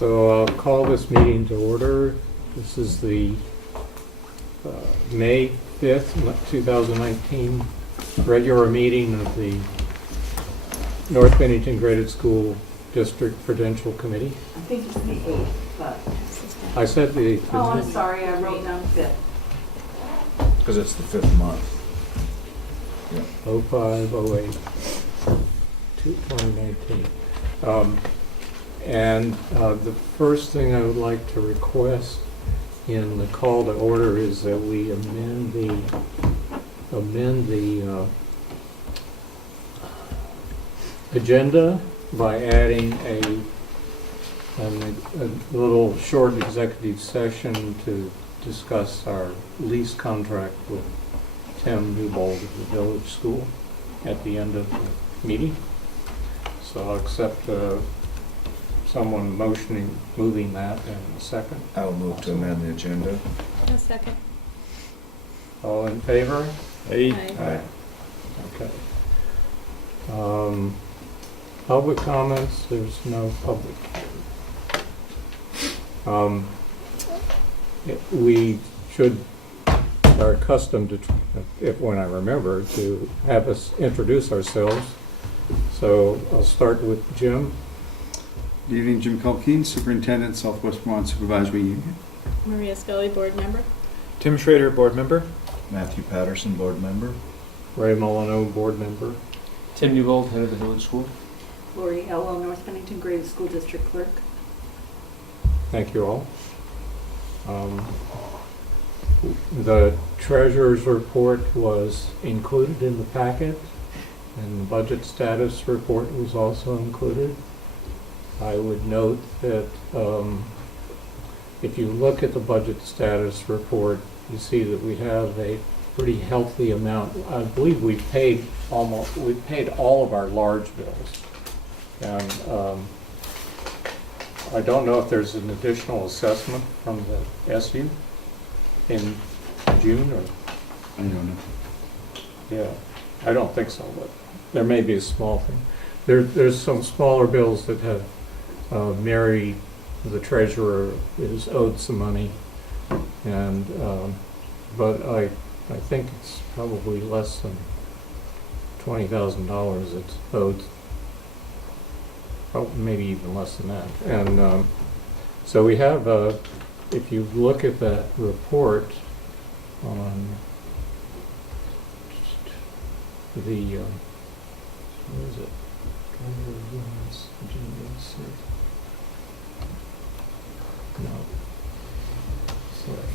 So I'll call this meeting to order. This is the May 5th, 2019 regular meeting of the North Bennington Graded School District Prudential Committee. I think it's the 8th, but... I said the 8th. Oh, I'm sorry, I wrote down 5th. Because it's the 5th month. Yeah. 0508 2019. And the first thing I would like to request in the call to order is that we amend the agenda by adding a little short executive session to discuss our lease contract with Tim Newbold of the Village School at the end of the meeting. So I'll accept someone moving that in a second. I will move to amend the agenda. A second. All in favor? Aye. Aye. Okay. Public comments, there's no public. We are accustomed to, when I remember, to have us introduce ourselves. So I'll start with Jim. Good evening, Jim Culkeen, Superintendent, Southwest Vermont Supervisory Union. Maria Scully, board member. Tim Schrader, board member. Matthew Patterson, board member. Ray Molyneux, board member. Tim Newbold, head of the village school. Lori Elwell, North Bennington Graded School District Clerk. Thank you all. The treasurer's report was included in the packet, and the budget status report was also included. I would note that if you look at the budget status report, you see that we have a pretty healthy amount. I believe we've paid all of our large bills. And I don't know if there's an additional assessment from the SU in June or, I don't know. yeah, I don't think so, but there may be a small thing. There's some smaller bills that have Mary, the treasurer, is owed some money, and but I think it's probably less than $20,000 that's owed. Oh, maybe even less than that. And so we have, if you look at that report on the, where is it? No. Sorry.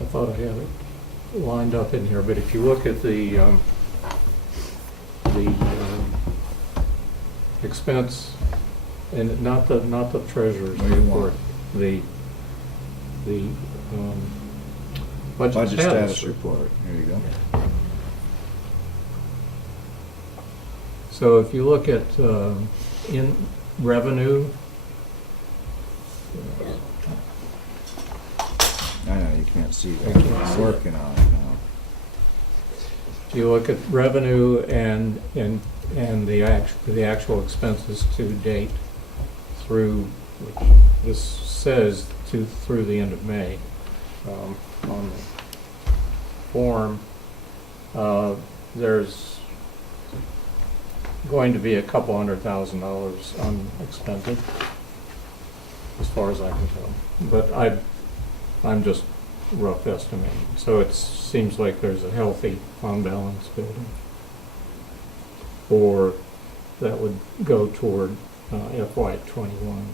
I thought I had it lined up in here, but if you look at the expense, and not the treasurer's What do you report, want? the budget status report. There you go. So if you look at in revenue, I know, you can't see that. I can't I'm see working on it now. if you look at revenue and the actual expenses to date through, which this says through the end of May, on the form, there's going to be a couple $100,000 unexpended, as far as I can tell. But I'm just rough estimating. So it seems like there's a healthy fund balance building, or that would go toward FY21.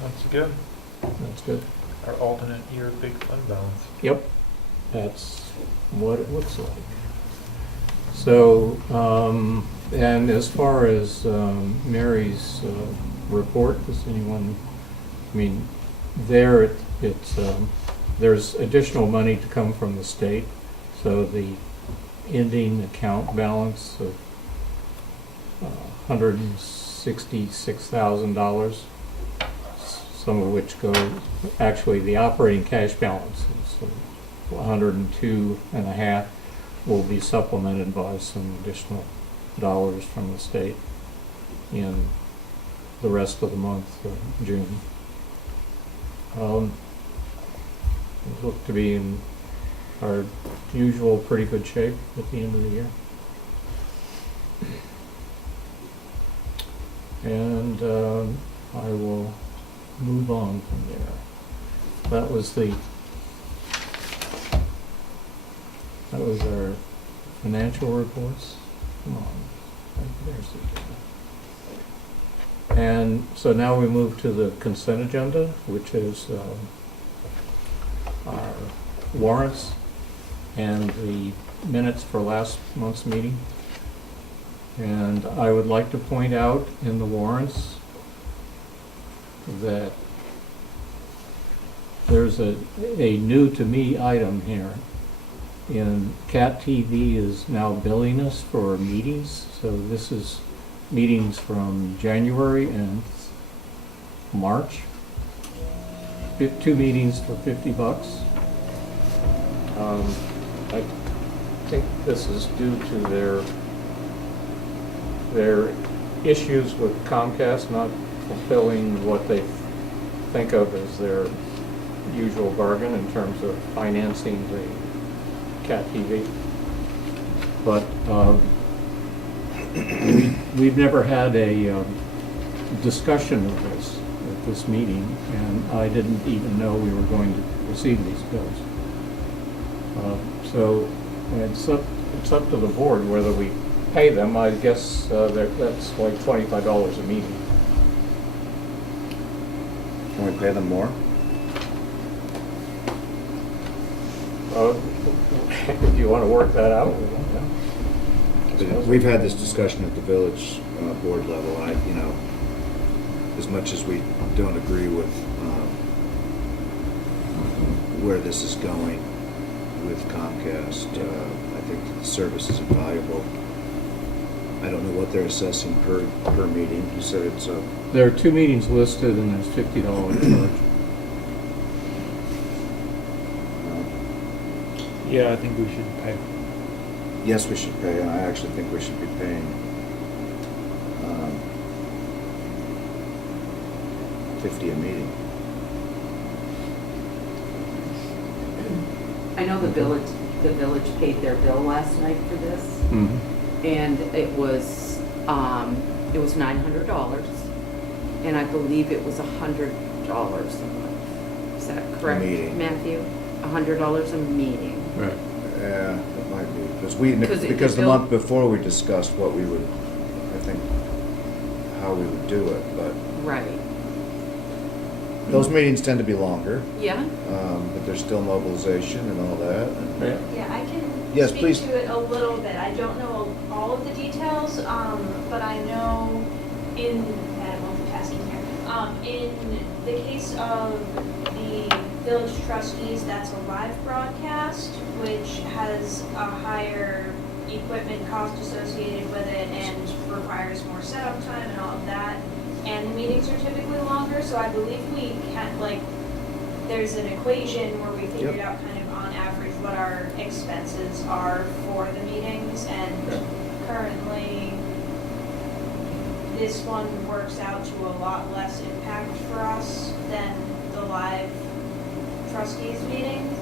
That's good. That's good. Our alternate year big fund balance. Yep, that's what it looks like. So, and as far as Mary's report, does anyone, I mean, there's additional money to come from the state, so the ending account balance of $166,000, some of which go, actually the operating cash balance is 102.5, will be supplemented by some additional dollars from the state in the rest of the month, June. We look to be in our usual pretty good shape at the end of the year. And I will move on from there. That was our financial reports. Come on. There's the agenda. And so now we move to the consent agenda, which is our warrants and the minutes for last month's meeting. And I would like to point out in the warrants that there's a new to me item here. In Cat TV is now billing us for meetings, so this is meetings from January and March. 2 meetings for $50. I think this is due to their issues with Comcast not fulfilling what they think of as their usual bargain in terms of financing the Cat TV. But we've never had a discussion of this at this meeting, and I didn't even know we were going to receive these bills. So it's up to the board whether we pay them. I guess that's like $25 a meeting. Can we pay them more? If you want to work that out, we will, yeah. We've had this discussion at the village board level. As much as we don't agree with where this is going with Comcast, I think the service is invaluable. I don't know what they're assessing per meeting. You said it's There are 2 meetings listed and there's $50 charge. Yeah, I think we should pay. yes, we should pay, and I actually think we should be paying $50 a meeting. I know the village paid their bill last night for this, Mm-hmm. and it was $900, and I believe it was $100 a month. Is that correct, meeting. Matthew? $100 a meeting. Right. Yeah, it might be, Because because the bill- month before we discussed what we would, I think, how we would do it, but Right. those meetings tend to be longer, Yeah? but there's still mobilization and all that. and- Yeah. Yeah, I can Yes, speak please. to it a little bit. I don't know all of the details, but I know in, I'm multitasking here. In the case of the village trustees, that's a live broadcast, which has a higher equipment cost associated with it and requires more setup time and all of that. And the meetings are typically longer, so I believe we can, there's an equation where we figured out kind of on average what our expenses are for the meetings, and currently this one works out to a lot less impact for us than the live trustees meetings.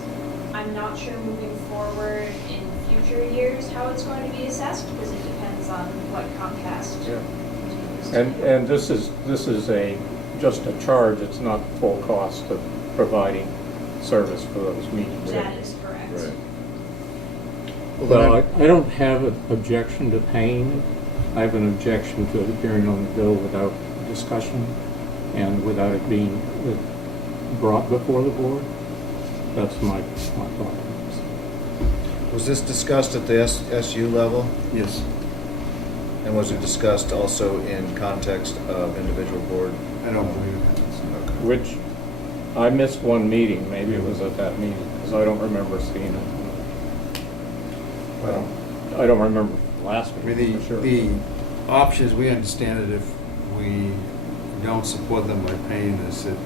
I'm not sure moving forward in future years how it's going to be assessed, because it depends on what Comcast Yeah. continues to do. And this is just a charge. It's not full cost of providing service for those meetings. That is correct. Right. Well, I don't have an objection to paying it. I have an objection to it appearing on the bill without discussion and without it being brought before the board. That's my thought. Was this discussed at the SU level? Yes. And was it discussed also in context of individual board? I don't believe it happens. Which, I missed one meeting, maybe it was at that meeting, because I don't remember seeing it. Well, I don't remember last I mean, meeting, for sure. the options, we understand it if we don't support them by paying this, that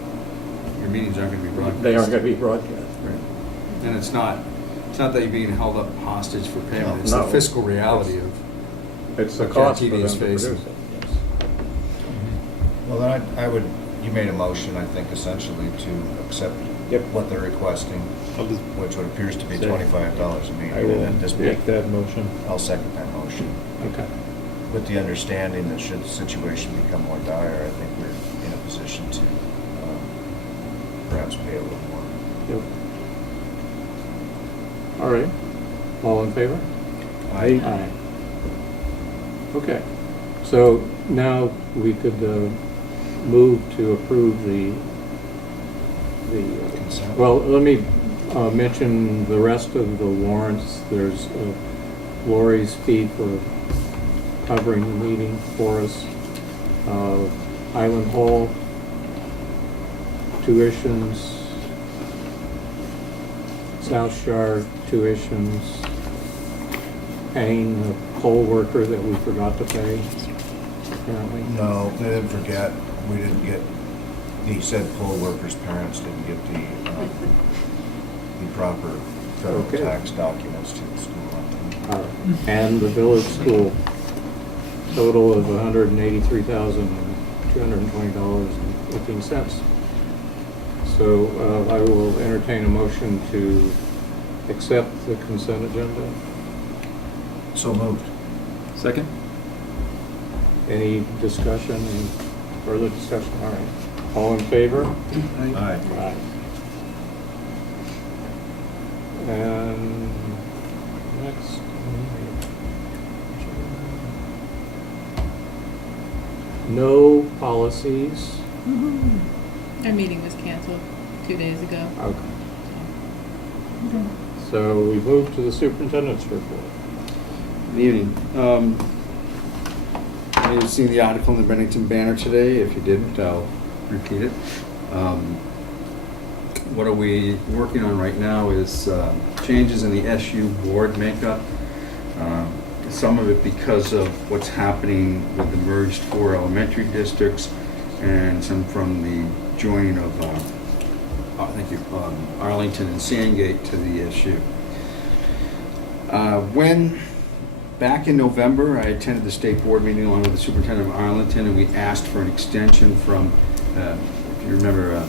your meetings aren't going to be broadcast. They aren't going to be broadcast. Right. And it's not that you're being held up hostage for payment. It's No. the fiscal reality of. It's the Cat cost TV for them is to produce facing. it, yes. Well, then I would, you made a motion, I think, essentially to accept Yep. what they're requesting, I'll just, which would appears to be Say- $25 a meeting. I will And just make that motion. I'll second that motion, Okay. with the understanding that should the situation become more dire, I think we're in a position to perhaps pay a little more. Yep. All right. All in favor? Aye. Aye. Okay. So now we could move to approve the, Consent. well, let me mention the rest of the warrants. There's Lori's fee for covering the meeting for us. Island Hall tuitions. South Shore tuitions. Paying the poll worker that we forgot to pay, apparently. No, they didn't forget. We didn't get, he said poll workers' parents didn't get the proper federal Okay. tax documents to the school on time. And the village school, total of $183,220.18. So I will entertain a motion to accept the consent agenda. So moved. Second? Any discussion, any further discussion? All right. All in favor? Aye. Aye. And next. No policies. Our meeting was canceled 2 days ago. Okay. So we move to the superintendent's report. Good evening. You've seen the article in the Bennington Banner today. If you didn't, I'll repeat it. What are we working on right now is changes in the SU board makeup. Some of it because of what's happening with the merged 4 elementary districts, and some from the joining of Arlington and Sandgate to the SU. Back in November, I attended the state board meeting along with the superintendent of Arlington, and we asked for an extension from, if you remember,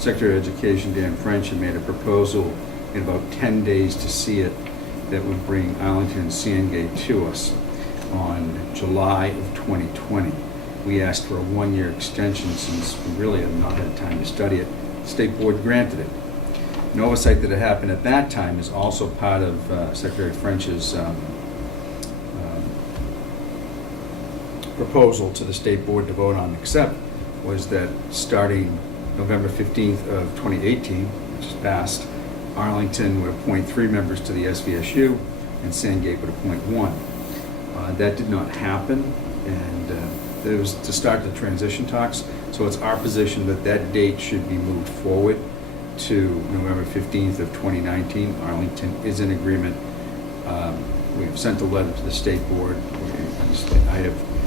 Secretary of Education Dan French had made a proposal in about 10 days to see it that would bring Arlington and Sandgate to us on July of 2020. We asked for a 1-year extension since we really have not had time to study it. The state board granted it. An oversight that had happened at that time is also part of Secretary French's proposal to the state board to vote on and accept, was that starting November 15th of 2018, which is passed, Arlington would appoint 3 members to the SVSU and Sandgate would appoint 1. That did not happen, and it was to start the transition talks. So it's our position that that date should be moved forward to November 15th of 2019. Arlington is in agreement. We have sent a letter to the state board.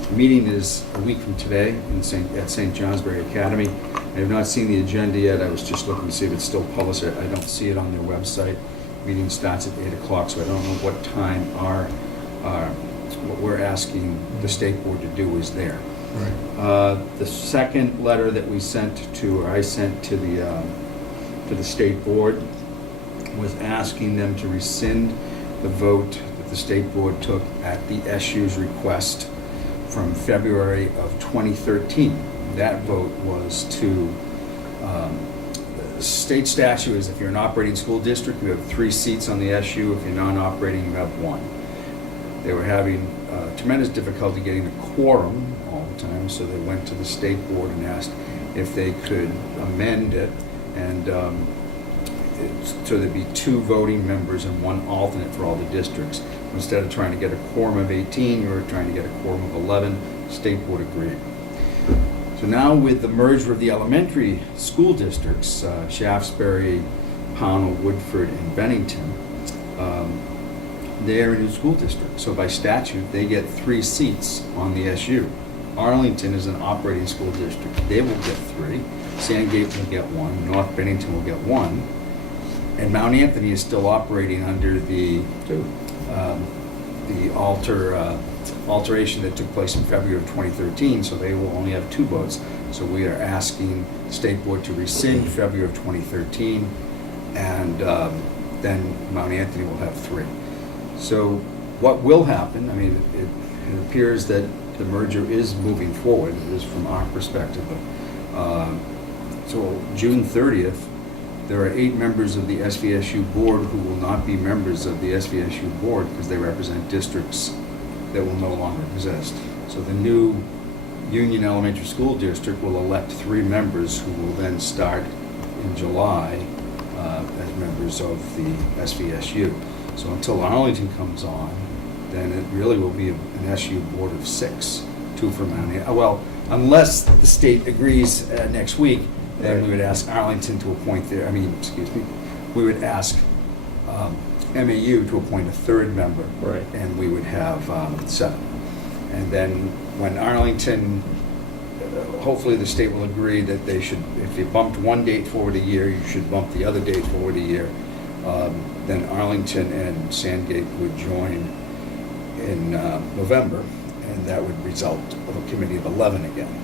The meeting is a week from today at St. Johnsbury Academy. I have not seen the agenda yet. I was just looking to see if it's still published. I don't see it on their website. Meeting starts at 8 o'clock, so I don't know what time what we're asking the state board to do is there. Right. The second letter that we sent to, or I sent to the state board, was asking them to rescind the vote that the state board took at the SU's request from February of 2013. That vote was to, state statute is if you're an operating school district, you have 3 seats on the SU. If you're non-operating, you have 1. They were having tremendous difficulty getting a quorum all the time, so they went to the state board and asked if they could amend it, and so there'd be 2 voting members and 1 alternate for all the districts. Instead of trying to get a quorum of 18, you were trying to get a quorum of 11. The state board agreed. So now with the merger of the elementary school districts, Shaftesbury, Pownell, Woodford, and Bennington, they are a new school district. So by statute, they get 3 seats on the SU. Arlington is an operating school district. They will get 3. Sandgate will get 1. North Bennington will get 1. And Mount Anthony is still operating under the the alteration that took place in February of 2013, so they will only have 2 votes. So we are asking the State Board to rescind February of 2013, and then Mount Anthony will have 3. So what will happen, I mean, it appears that the merger is moving forward, it is from our perspective. So June 30th, there are 8 members of the SVSU board who will not be members of the SVSU board because they represent districts that will no longer exist. So the new Union Elementary School District will elect 3 members who will then start in July as members of the SVSU. So until Arlington comes on, then it really will be an SU board of 6, 2 from Mount Anthony. Well, unless the state agrees next week, then we would ask Arlington to appoint we would ask MAU to appoint a 3rd member. Right. And we would have 7. And then when Arlington, hopefully the state will agree that they should, if you bumped one date forward a year, you should bump the other date forward a year. Then Arlington and Sandgate would join in November, and that would result of a committee of 11 again.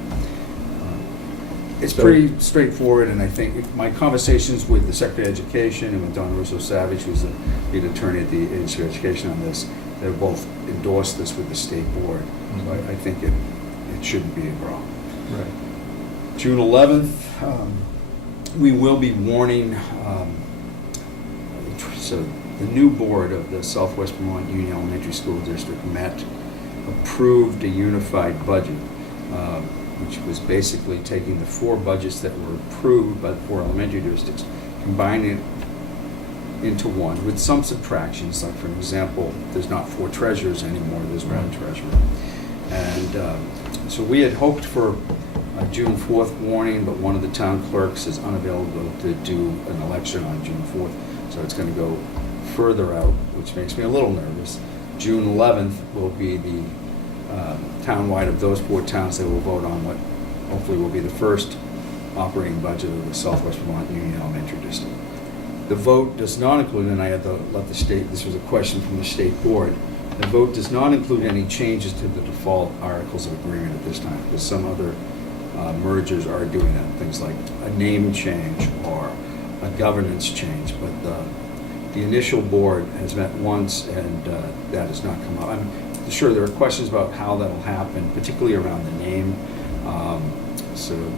It's pretty straightforward, and I think my conversations with the Secretary of Education and with Don Russo-Savage, who's the lead attorney at the Agency of Education on this, they've both endorsed this with the state board. So I think it shouldn't be a problem. Right. June 11th, we will be warning, so the new board of the Southwest Vermont Union Elementary School District met, approved a unified budget, which was basically taking the 4 budgets that were approved by the 4 elementary districts, combining it into one with some subtractions. Like, for example, there's not 4 treasurers anymore, there's 1 treasurer. And so we had hoped for a June 4th warning, but one of the town clerks is unavailable to do an election on June 4th, so it's going to go further out, which makes me a little nervous. June 11th will be the townwide of those 4 towns that will vote on what hopefully will be the first operating budget of the Southwest Vermont Union Elementary District. The vote does not include, and I had to let the state, this was a question from the state board, the vote does not include any changes to the default articles of agreement at this time, because some other mergers are doing that, things like a name change or a governance change, but the initial board has met once, and that has not come up. I'm sure there are questions about how that will happen, particularly around the name.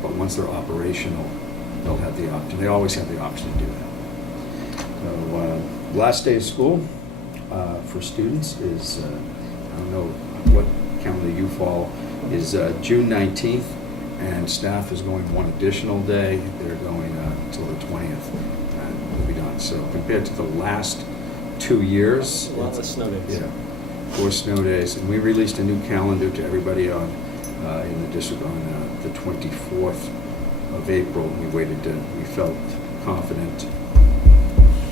But once they're operational, they'll have the option. They always have the option to do that. So last day of school for students is, I don't know what calendar you follow, is June 19th, and staff is going 1 additional day. They're going until the 20th. Will be done. So compared to the last 2 years, A lot less snow days. Yeah, 4 snow days, and we released a new calendar to everybody on in the district on the 24th of April. We felt confident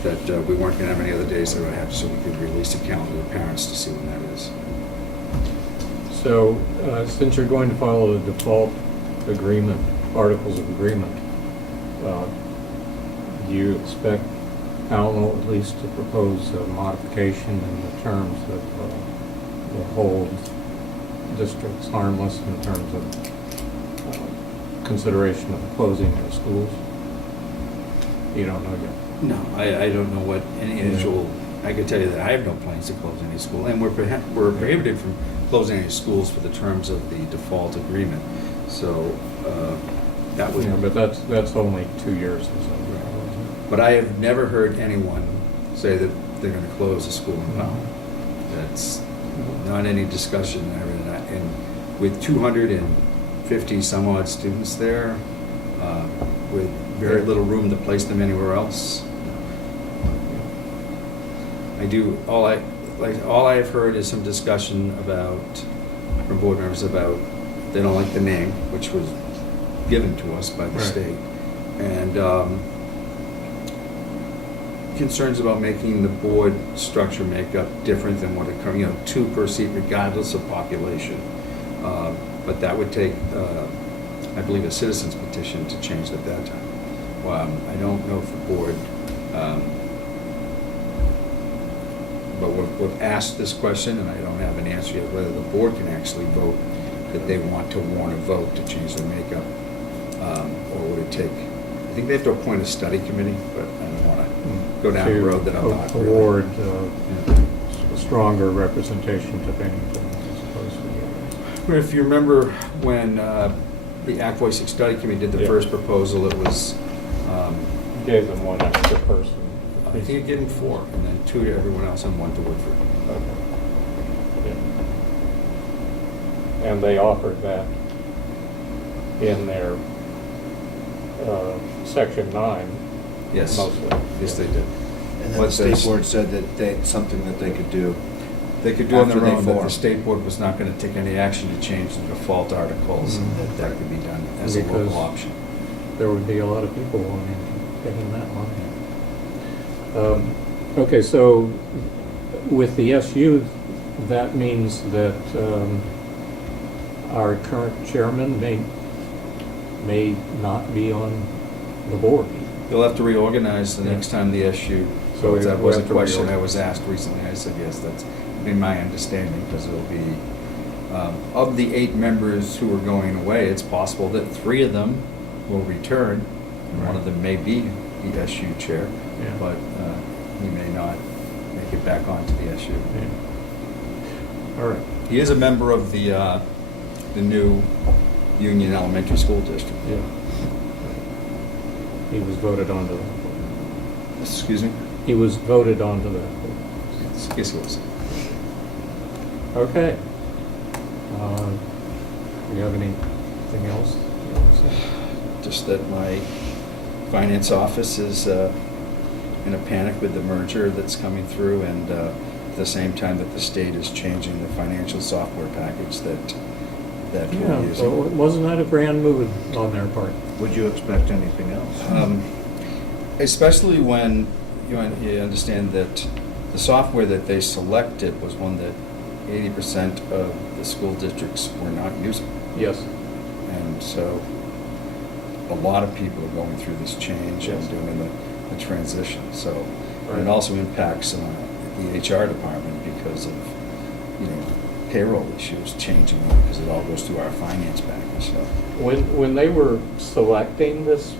that we weren't going to have any other days that would have, so we could release a calendar to parents to see when that is. So, since you're going to follow the default agreement, articles of agreement, do you expect Alamo at least to propose a modification in the terms of the whole district's harmless in terms of consideration of closing their schools? You don't know yet? No, I don't know what any individual, I can tell you that I have no plans to close any school, and we're prohibited from closing any schools for the terms of the default agreement. So that would. Yeah, but that's only 2 years or so. But I have never heard anyone say that they're going to close a school in Powell. That's not any discussion. And with 250 some odd students there, with very little room to place them anywhere else, all I have heard is some discussion from board members about they don't like the name, which was given to us by the state, and concerns about making the board structure makeup different than what it currently, 2 per seat regardless of population. But that would take, I believe, a citizen's petition to change it at that time. Well, I don't know if the board but we've asked this question, and I don't have an answer yet, whether the board can actually vote that they want to warn a vote to change their makeup, or would it take, I think they have to appoint a study committee, but I don't want to go down the road that I'm not really. Award stronger representation to Bennington as opposed to the others. If you remember when the Aquasic Study Committee did the Yeah. first proposal, it was, Gave them one extra person. I think it gave them 4, and then 2 to everyone else and 1 to Woodford. Okay. Yeah. And they offered that in their section 9 Yes, mostly. yes, they did. And then But the state there's- board said that they, something that they could do. They could do it on After their they own, but the form. state board was not going to take any action to change the default articles, and that could be done as a Because- local option. There would be a lot of people wanting to get in that line. Okay, so with the SU, that means that our current chairman may not be on the board. You'll have to reorganize the next time the SU, So so we- that we was a have to question I reorganize. was asked recently. I said, yes, that's been my understanding, because it'll be, of the 8 members who are going away, it's possible that 3 of them will return, and one of them may be the SU chair, Yeah. but he may not make it back onto the SU. Yeah. All right. He is a member of the new Union Elementary School District. Yeah. He was voted onto that. Excuse me? He was voted onto that. Yes, he was. Okay. Do you have anything else you want to say? Just that my finance office is in a panic with the merger that's coming through, and at the same time that the state is changing the financial software package that we're Yeah, using. so wasn't that a grand move on their part? Would you expect anything else? Especially when you understand that the software that they selected was one that 80% of the school districts were not using. Yes. And so a lot of people are going through this change and Yes. doing the transition. So and Right. it also impacts the HR department because of, payroll issues changing because it all goes through our finance package. So When they were selecting this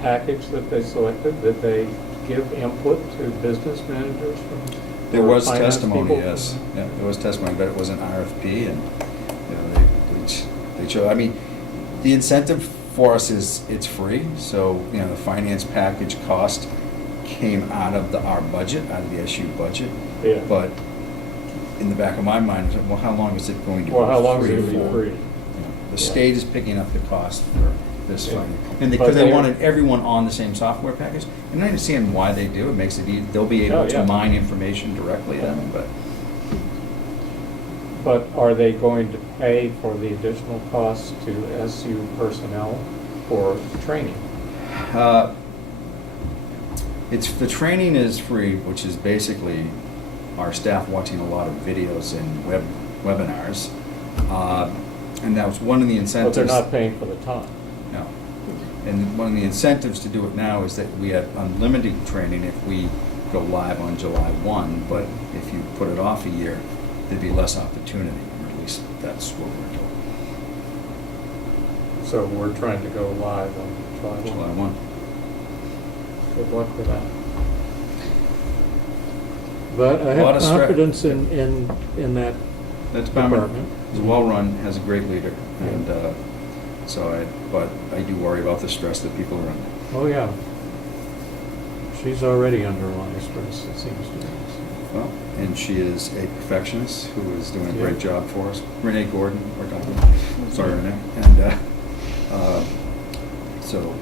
package that they selected, did they give input to business managers from? there or was finance testimony, people? yes. Yeah, there was testimony, but it was an RFP, and they chose. I mean, the incentive for us is it's free. So the finance package cost came out of our budget, out of the SU budget. Yeah. But in the back of my mind, I was like, well, how long is it going to be? Well, how long is it free going to be for? free? The state is picking up the cost for this Yeah. funding. And But because they they're- wanted everyone on the same software package, and I understand why they do, it makes it easy, they'll be able Oh, yeah. to mine information directly at them, But are they going to pay for the additional costs to SU personnel for training? the training is free, which is basically our staff watching a lot of videos and webinars. And that was one of the But incentives. they're not paying for the time. No. And one of the incentives to do it now is that we have unlimited training if we go live on July 1, but if you put it off a year, there'd be less opportunity, or at least that's what we're told. So we're trying to go live on July July 1. 1. Good luck with that. But I A lot have of confidence in that That department department. is well-run, has a great leader, and but I do worry about the stress that people are under. Oh, yeah. She's already under a lot of stress, it seems to me. Well, and she is a perfectionist who is doing a great Yeah. job for us. Renee Gordon, or Dr. Sorry, Renee. And so,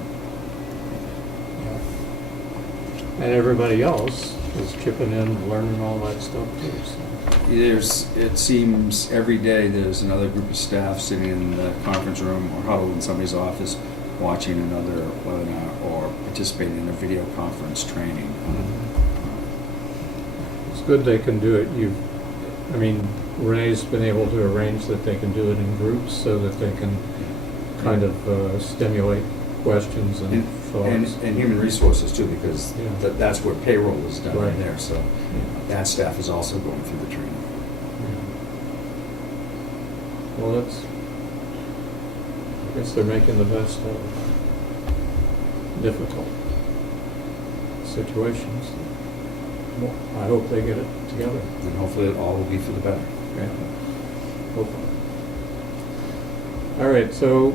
And everybody else is chipping in, learning all that stuff too, so. it seems every day there's another group of staff sitting in the conference room or huddled in somebody's office watching another webinar or participating in a video conference training. It's good they can do it. Renee's been able to arrange that they can do it in groups so that they can kind of stimulate questions and And, thoughts. and human resources too, because Yeah. that's where payroll is done Right. in there, so that staff is also going through the training. Well, that's, I guess they're making the best of difficult situations. Well, I hope they get it together. And hopefully it all will be for the better. Yeah. Hopefully. All right, so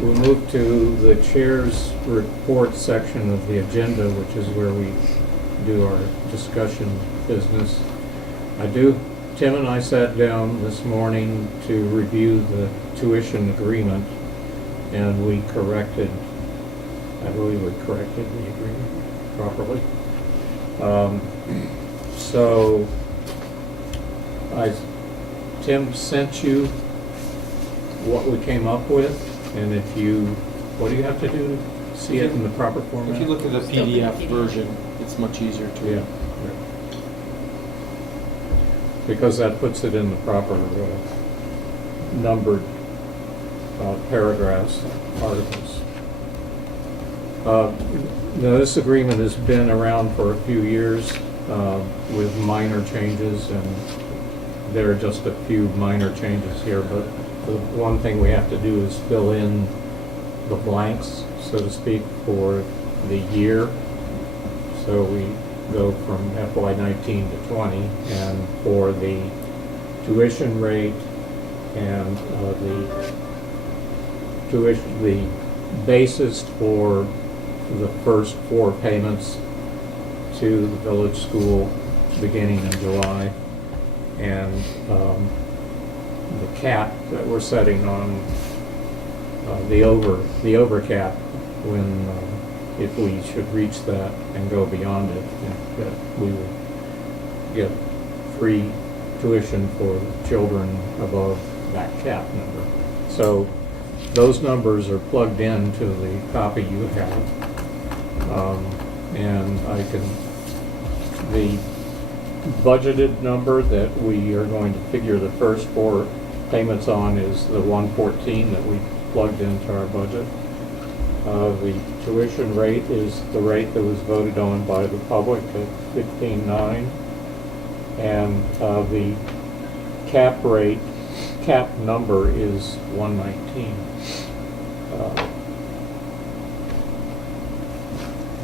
we'll move to the chair's report section of the agenda, which is where we do our discussion business. Tim and I sat down this morning to review the tuition agreement, and we corrected, I believe we corrected the agreement properly. So, Tim sent you what we came up with, and if you, what do you have to do to see it in the proper format? If you look at the Still PDF PDF. version, it's much easier to Yeah. read. Because that puts it in the proper numbered paragraphs, articles. Now, this agreement has been around for a few years with minor changes, and there are just a few minor changes here, but the one thing we have to do is fill in the blanks, so to speak, for the year. So we go from FY19 to 20, and for the tuition rate and the basis for the first 4 payments to the village school beginning in July, and the cap that we're setting on the over cap when if we should reach that and go beyond it, that we will get free tuition for children above that cap number. So those numbers are plugged into the copy you have. And the budgeted number that we are going to figure the first 4 payments on is the 114 that we plugged into our budget. The tuition rate is the rate that was voted on by the public at 15.9, and the cap number is 119.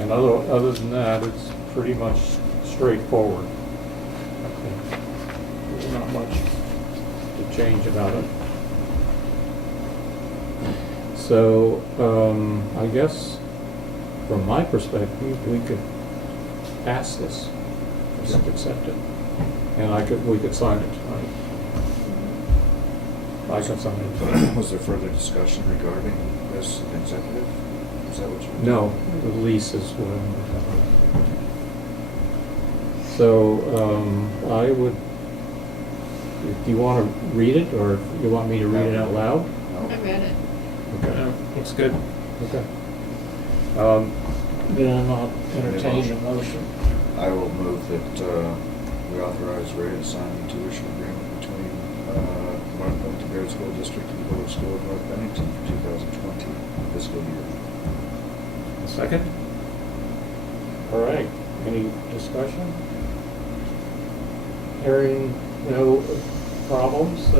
And other than that, it's pretty much straightforward. I think there's not much to change about it. So, I guess, from my perspective, we could pass this, just accept it, and we could sign it tonight. I could sign it tonight. Was there further discussion regarding this executive? Is that what you? No, the lease is what I'm talking about. So, I would, do you want to read it, or you want me to read it out loud? I read it. Okay. Looks good. Okay. Then I'll entertain a motion. I will move that we authorize Ray to sign the tuition agreement between North Bennington Grade School District and the Village School of North Bennington for 2020 fiscal year. A second? All right, any discussion? Hearing no problems,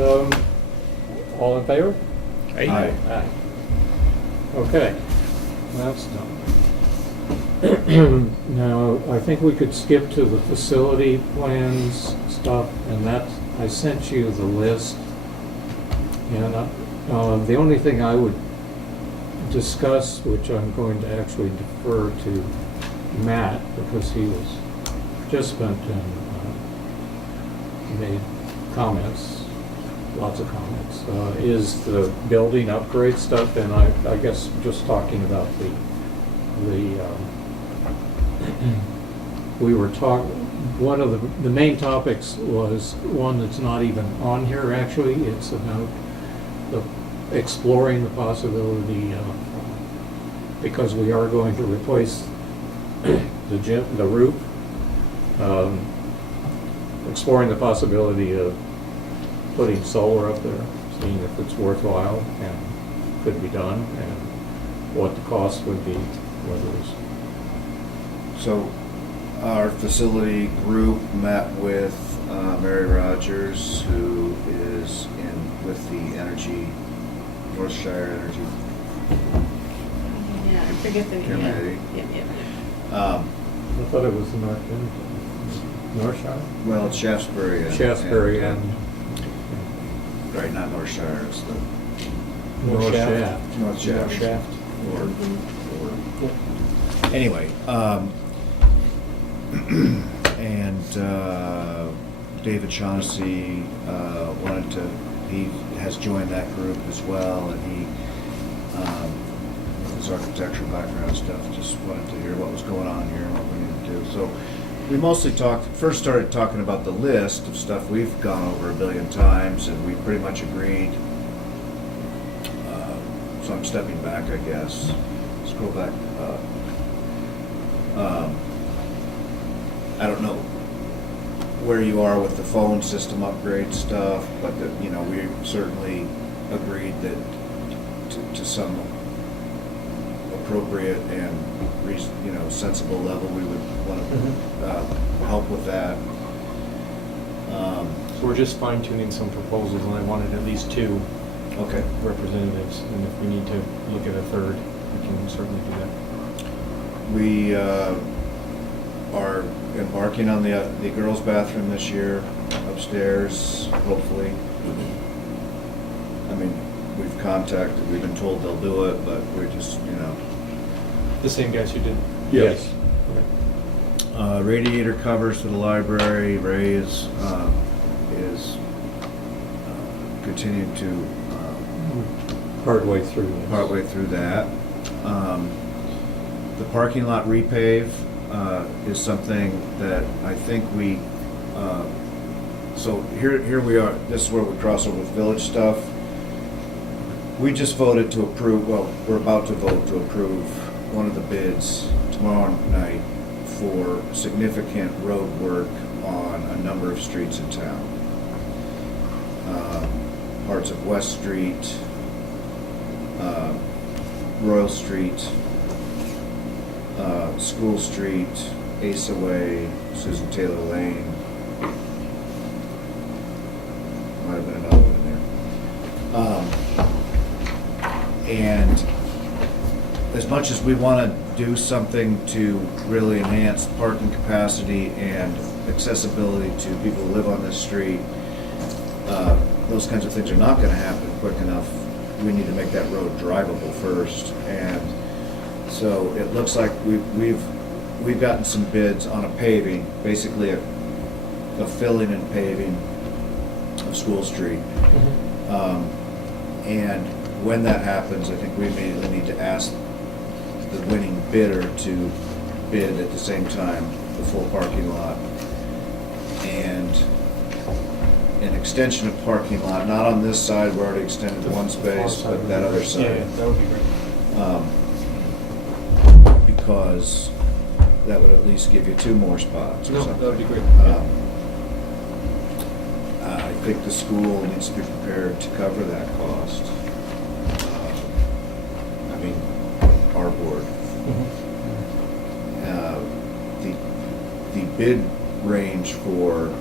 all in favor? Aye. Aye. Okay, that's done. Now, I think we could skip to the facility plans stuff, and that, I sent you the list. And the only thing I would discuss, which I'm going to actually defer to Matt, because he was participant and made comments, lots of comments, is the building upgrade stuff, and I guess just talking about we were one of the main topics was one that's not even on here actually. It's about exploring the possibility of, because we are going to replace the roof, exploring the possibility of putting solar up there, seeing if it's worthwhile and could be done, and what the cost would be, whether it's So our facility group met with Mary Rogers, who is with the Energy, Northshire Energy Yeah, I forget the name. Committee. Yeah. I thought it was North Shire? Well, it's Shaftesbury. Shaftesbury and Right, not Northshire, it's the North Shaft. Shaft. North Shaft. Shaft. Anyway, and David Shaughnessy he has joined that group as well, and he, his architectural background and stuff, just wanted to hear what was going on here and what we need to do. So we mostly first started talking about the list of stuff we've gone over a billion times, and we pretty much agreed. So I'm stepping back, I guess. Scroll back up. I don't know where you are with the phone system upgrade stuff, but we certainly agreed that to some appropriate and sensible level, we would want to help with that. So we're just fine tuning some proposals, and I wanted at least 2 Okay. representatives, and if we need to look at a third, we can certainly do that. We are embarking on the girls' bathroom this year upstairs, hopefully. I mean, we've been told they'll do it, but we're just, The same guys who did? Yes. radiator covers for the library. Ray is continuing to Partway through this. partway through that. The parking lot repave is something that I think so here we are, this is where we cross over with village stuff. We just voted to approve, well, we're about to vote to approve one of the bids tomorrow night for significant road work on a number of streets in town. Parts of West Street, Royal Street, School Street, Asa Way, Susan Taylor Lane. Might have been another one in there. And as much as we want to do something to really enhance parking capacity and accessibility to people who live on this street, those kinds of things are not going to happen quick enough. We need to make that road drivable first, and so it looks like we've gotten some bids on a paving, basically a filling and paving of School Street. And when that happens, I think we immediately need to ask the winning bidder to bid at the same time the full parking lot and an extension of parking lot, not on this side, we're already extended one space, but that other side. Yeah, that would be great. Because that would at least give you 2 more spots or No, something. that would be great. I think the school needs to be prepared to cover that cost. I mean, our board. The bid range for,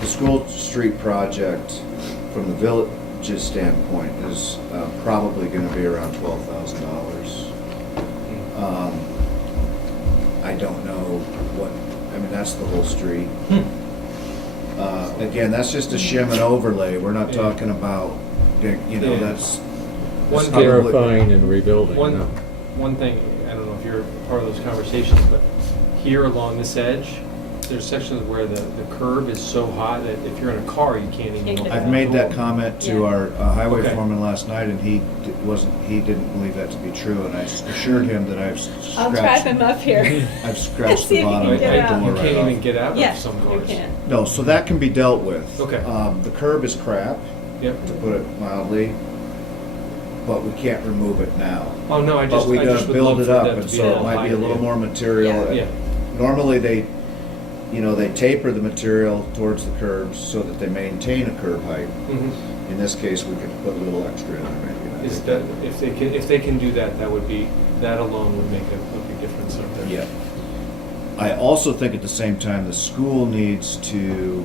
the School Street project from the village's standpoint is probably going to be around $12,000. I don't know that's the whole street. Again, that's just a shim and overlay. We're not talking about, Yeah. that's One probably- Clarifying and rebuilding. no. One thing, I don't know if you're part of those conversations, but here along this edge, there's sections where the curb is so hot that if you're in a car, you can't even Can't open get the I've made that door. comment to Yeah. our highway Okay. foreman last night, and he didn't believe that to be true, and I assured him that I've I'll drive scratched, him up here. I've scratched See the if you bottom can of the get out. door You right can't even off. get out Yeah, of some you cars. can. No, so that can be dealt with. Okay. The curb is crap, Yep. to put it mildly, but we can't remove it now. Oh, no, I But we just gotta would build love it for up, that and to be so it little might be a higher, little yeah. more material. Yeah. Yeah. Normally, you know, they taper the material towards the curbs so that they maintain a curb height. Mhm. In this case, we could put a little extra in there maybe. Is that, if they can do that, that alone would make a big difference up there. Yeah. I also think at the same time, the school needs to,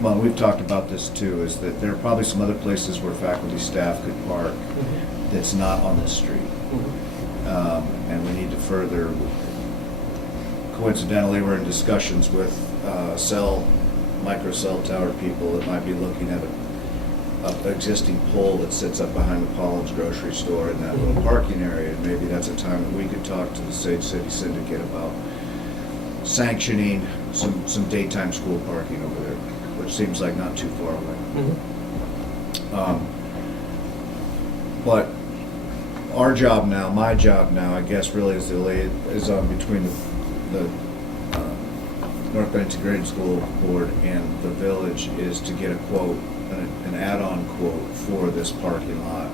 well, we've talked about this too, is that there are probably some other places where faculty, staff could park Mhm. that's not on this street. Mhm. And we need to further, coincidentally, we're in discussions with microcell tower people that might be looking at an existing pole that sits up behind the Paulins grocery store in that little parking area. And maybe that's a time that we could talk to the Sage City Syndicate about sanctioning some daytime school parking over there, which seems like not too far away. Mhm. But our job now, my job now, I guess, really is between the North Bennington Grading School Board and the village, is to get a quote, an add-on quote for this parking lot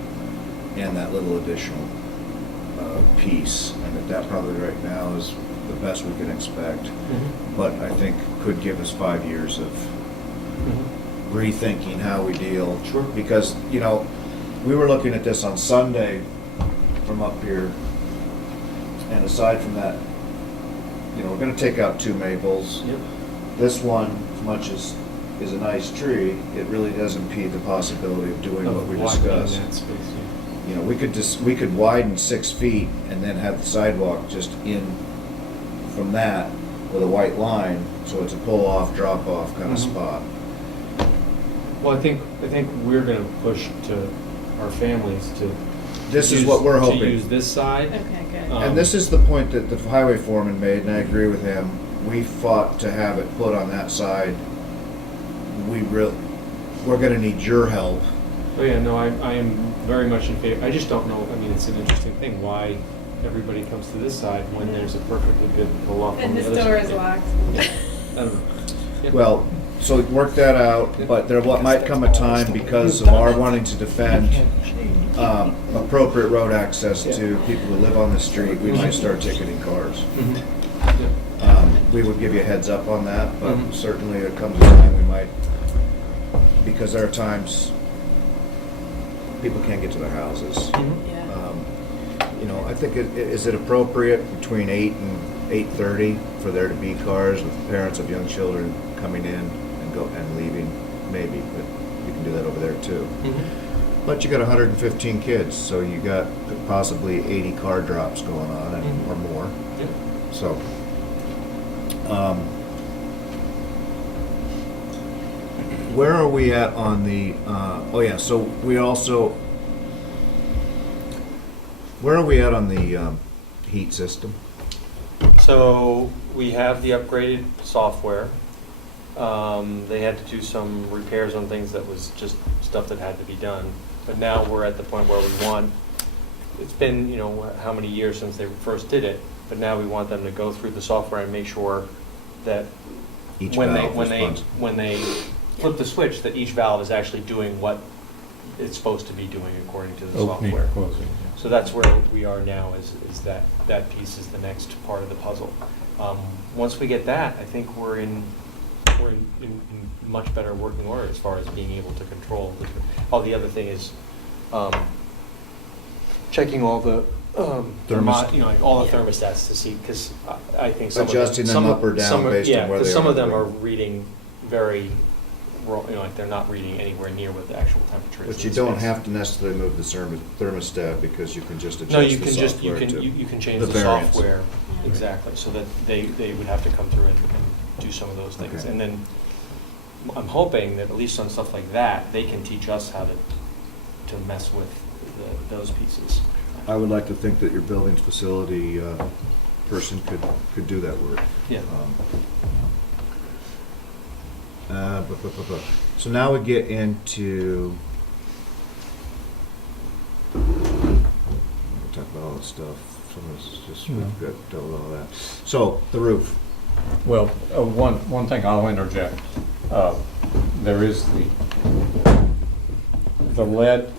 and that little additional piece. And that probably right now is the best we can expect, Mhm. but I think could give us 5 years of Mhm. rethinking how we deal. Sure. Because, you know, we were looking at this on Sunday from up here, and aside from that, you know, we're gonna take out 2 maples. Yep. This one, as much as is a nice tree, it really does impede the possibility of doing what we Of widening discussed. that space, yeah. You know, we could widen 6 feet and then have the sidewalk just in from that with a white line, so it's a pull-off, drop-off kind of Mhm. spot. Well, I think we're gonna push to our families to. This is use- what we're hoping. To use this side. Okay, good. Um, And this is the point that the highway foreman made, and I agree with him. We fought to have it put on that side. We're gonna need your help. Oh, yeah, no, I am very much in favor. I just don't know, I mean, it's an interesting thing, why everybody comes to this side when there's a perfectly good pull-off on And the this other side. door is Yeah. locked. I don't know. Yeah. Well, so work that out, but there might come a time because of our wanting to defend appropriate road access to people who live on the street, we might start ticketing cars. Mhm. Yeah. We would give you a heads up on that, but Mhm. certainly there comes a time we might, because there are times people can't get to their houses. Mhm. Yeah. You know, I think, is it appropriate between 8 and 8:30 for there to be cars with parents of young children coming in and leaving? Maybe, but you can do that over there too. Mhm. But you got 115 kids, so you got possibly 80 car drops going on Mhm. or more. Yeah. So, where are we at on the, oh yeah, so we also, where are we at on the heat system? So we have the upgraded software. They had to do some repairs on things that was just stuff that had to be done. But now we're at the point where we want, it's been, you know, how many years since they first did it, but now we want them to go through the software and make sure that Each when valve they responds. flip the switch, that each valve is actually doing what it's supposed to be doing according to the Opening, software. closing. So that's where we are now, is that piece is the next part of the puzzle. Once we get that, I think we're in much better working order as far as being able to control. The other thing is checking all the, you know, like all the thermostats to see, because I think some of them. Adjusting them up or down based on where they are. Yeah, because some of them in the are room. reading very, you know, like they're not reading anywhere near what the actual temperature is. But in you the don't space. have to necessarily move the thermostat because you can just No, adjust you the can just, software to. you can change the the variance. software, exactly, so that they would have to come through and do some of those things. Okay. And then I'm hoping that at least on stuff like that, they can teach us how to mess with those pieces. I would like to think that your buildings facility person could do that work. Yeah. So now we get into, we'll talk about all this stuff. Some of this is just, we've got dealt with all that. So, the roof. Well, one thing I'll interject. There is the lead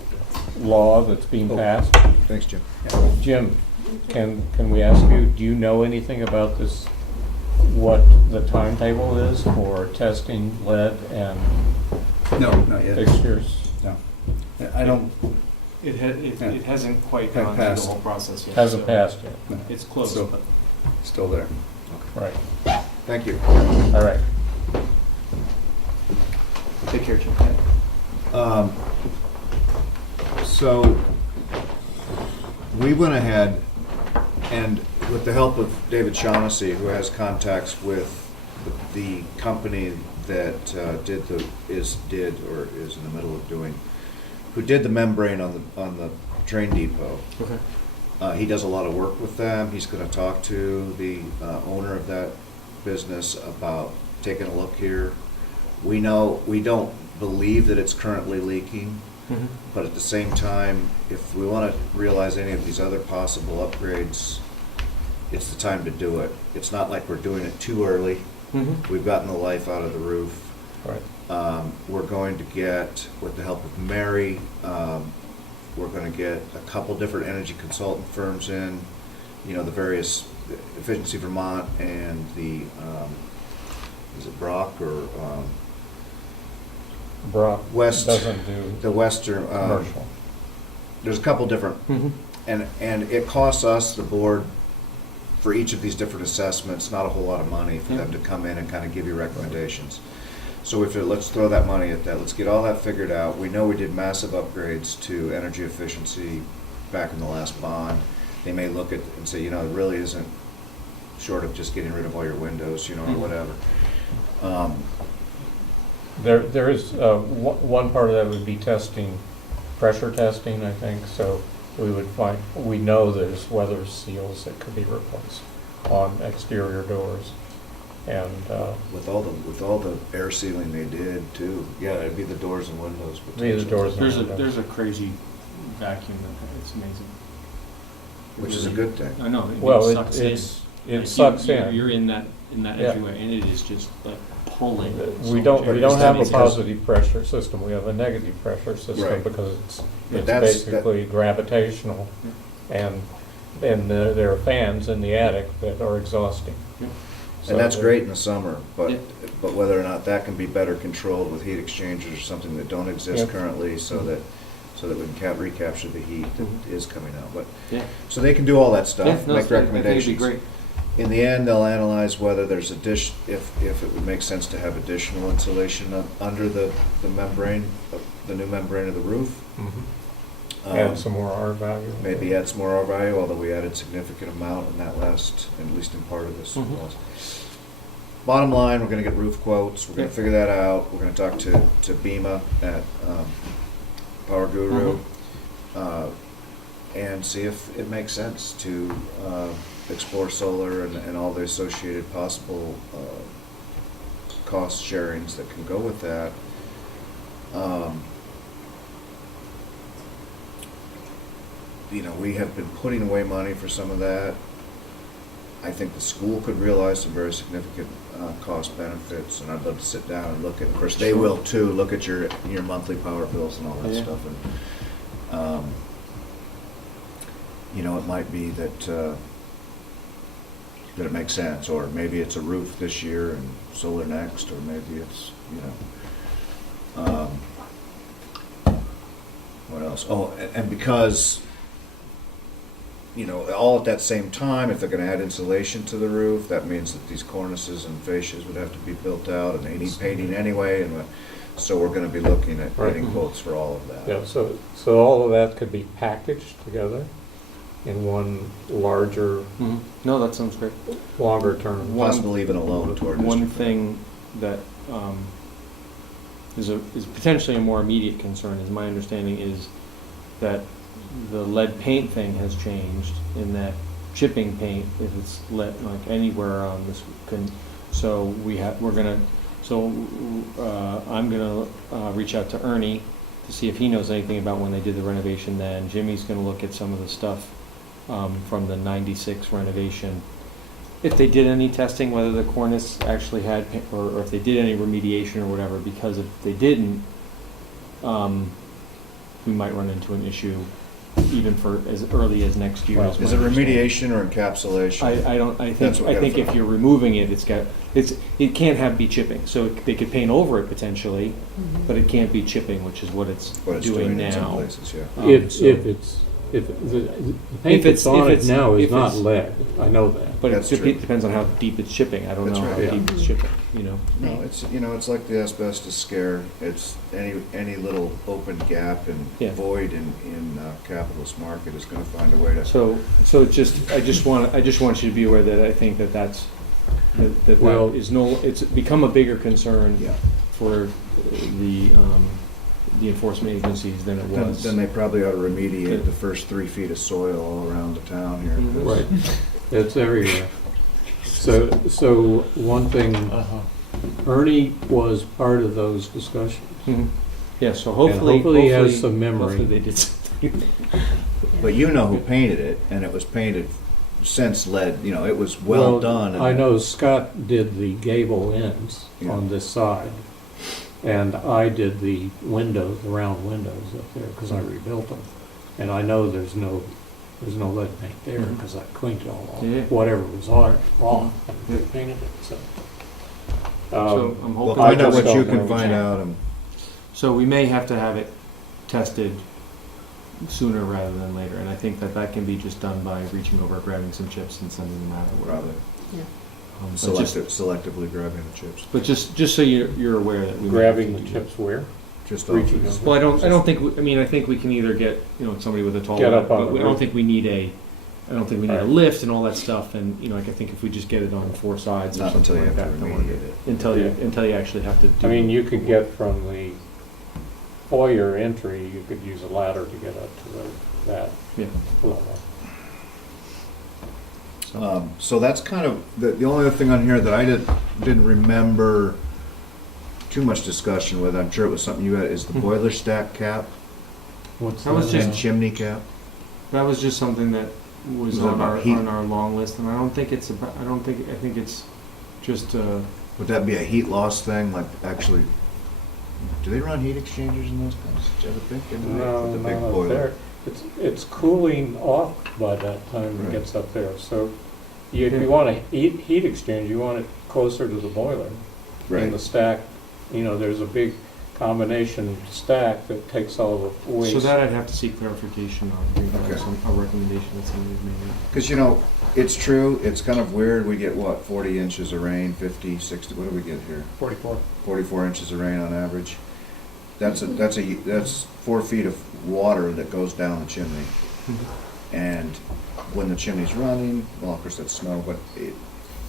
law that's being Oh. passed. Thanks, Jim. Jim, can we ask you, do you know anything about this what the timetable is for testing lead and No, not yet. fixtures? No. I don't, It hasn't quite Had gone through the passed. whole process yet. Hasn't so passed yet, no, It's close, So- but. still there. right, Thank you. all right. Take care, Jim. So we went ahead and with the help of David Shaughnessy, who has contacts with the company that is in the middle of doing, who did the membrane on the train depot. Okay. He does a lot of work with them. He's going to talk to the owner of that business about taking a look here. We don't believe that it's currently leaking, Mhm. but at the same time, if we want to realize any of these other possible upgrades, it's the time to do it. It's not like we're doing it too early. Mhm. We've gotten the life out of the roof. Right. We're going to get, with the help of Mary, we're going to get a couple different energy consultant firms in, the various Efficiency Vermont and the, is it Brock or Brock West? doesn't do The Western, commercial. there's a couple different, Mhm. and it costs us, the board, for each of these different assessments, not a whole lot of money for them to come in and kind of give you recommendations. So let's throw that money at that. Let's get all that figured out. We know we did massive upgrades to energy efficiency back in the last bond. They may look at and say, it really isn't, short of just getting rid of all your windows, or whatever. There is, one part of that would be testing, pressure testing, I think, so we know there's weather seals that could be replaced on exterior doors, and, With all the air sealing they did too. Yeah, it'd be the doors and windows. Be the doors and windows. There's a crazy vacuum, it's amazing. Which is a good thing. I know, well, it sucks in. it Like, sucks you're- in. You're in that Yeah. entryway, and it is just like pulling. so We much don't air. have a because- positive pressure system, we have a negative pressure system Right. because But it's that's- basically gravitational, and there are fans in the attic that are exhausting. Yeah. And that's great in the summer, Yeah. but whether or not that can be better controlled with heat exchangers or something that don't exist Yeah. currently, so that we can recapture the heat that Mhm. is coming out. But Yeah. so they can do all that stuff, Yeah, no, make I think it'd recommendations. be great. In the end, they'll analyze whether there's if it would make sense to have additional insulation under the membrane, the new membrane of the roof. Add some more R value. Maybe add some more R value, although we added significant amount in that last, at least in part of this. Mhm. Bottom line, we're gonna get roof quotes, we're gonna Yeah. figure that out, we're gonna talk to BEMA at Power Guru, and see if it makes sense to explore solar and all the associated possible cost sharings that can go with that. We have been putting away money for some of that. I think the school could realize some very significant cost benefits, and I'd love to sit down and look at, of course, they will too, look at your monthly power bills and all that Yeah. stuff. And it might be that it makes sense, or maybe it's a roof this year and solar next, or maybe it's, what else? Oh, and because, all at that same time, if they're gonna add insulation to the roof, that means that these cornices and fascias would have to be built out, and they need painting anyway, and so we're gonna be looking at Right. getting quotes for all of that. Yeah, so all of that could be packaged together in one larger, Mhm. No, that sounds great. longer term. Possibly even a loan to our district. One thing that is potentially a more immediate concern, is my understanding, is that the lead paint thing has changed, in that chipping paint, if it's lead, like anywhere on this, I'm gonna reach out to Ernie to see if he knows anything about when they did the renovation then. Jimmy's gonna look at some of the stuff from the '96 renovation. If they did any testing, whether the cornice actually had, or if they did any remediation or whatever, because if they didn't, we might run into an issue even for as early as next year. Well, is my Is it understanding. remediation or encapsulation? I That's think, what we I think gotta if you're removing it, it can't be chipping. So they could paint over it potentially, but it can't be chipping, which is what it's What it's doing in some now. places, yeah. If the paint that's on it now is not lead, I know that. But it That's true. depends on how deep it's chipping. I don't That's know right, how yeah. deep it's chipping, you know? No, it's like the asbestos scare. It's any little open gap and Yeah. void in capitalist market is gonna find a way to. So I just want you to be aware that I think that Well- is it's become a bigger concern Yeah. for the enforcement agencies than it was. Then they probably ought to remediate the first 3 feet of soil all around the town here. Mhm. Right, it's everywhere. So one thing, Ernie was part of those discussions. Mhm. Yeah, so And hopefully he has some memory. Hopefully they did something. But you know who painted it, and it was painted since lead, it was well done. and- I know Scott did the gable ends Yeah. on this side, and I did the windows, the round windows up there, because I rebuilt them. And I know there's no lead paint there, Mhm. because I cleaned it all off. Yeah. Whatever was wrong, I painted it, so. So I'm Well, hoping. find out I what just you don't can know. find out, and So we may have to have it tested sooner rather than later, and I think that can be just done by reaching over, grabbing some chips and sending them out or whatever. probably But just- selectively grabbing the chips. But just so you're aware that we may Grabbing have the to do chips where? Just Reaching off. over. Well, I don't think, I think we can either get, somebody with a tall, Get up on but the I don't roof. think we need a Right. lift and all that stuff, and, I think if we just get it on 4 sides or Not until something you like have that. to then we're remediate good. it. Until you actually have to do. I mean, you could get from the foyer entry, you could use a ladder to get up to that Yeah. level. So that's kind of, the only other thing on here that I didn't remember too much discussion with, I'm sure it was something you had, is the boiler stack cap What's That was that? and chimney cap. That was just something that was Was that on about heat? our long list, and I think it's just, Would that be a heat loss thing, like actually, do they run heat exchangers in those things? Did you ever think into that No, with the big not up boiler? there. It's cooling off by that time Right. it gets up there, so if you want a heat exchange, you want it closer to the boiler. In Right. the stack, there's a big combination stack that takes all the waste. so that I'd have to seek clarification on, Okay. a recommendation that somebody's made. Because, it's true, it's kind of weird, we get 40 inches of rain, 50, 60, what do we get here? 44. 44 inches of rain on average. That's 4 feet of water that goes down the chimney. And when the chimney's running, well, of course that's snow, but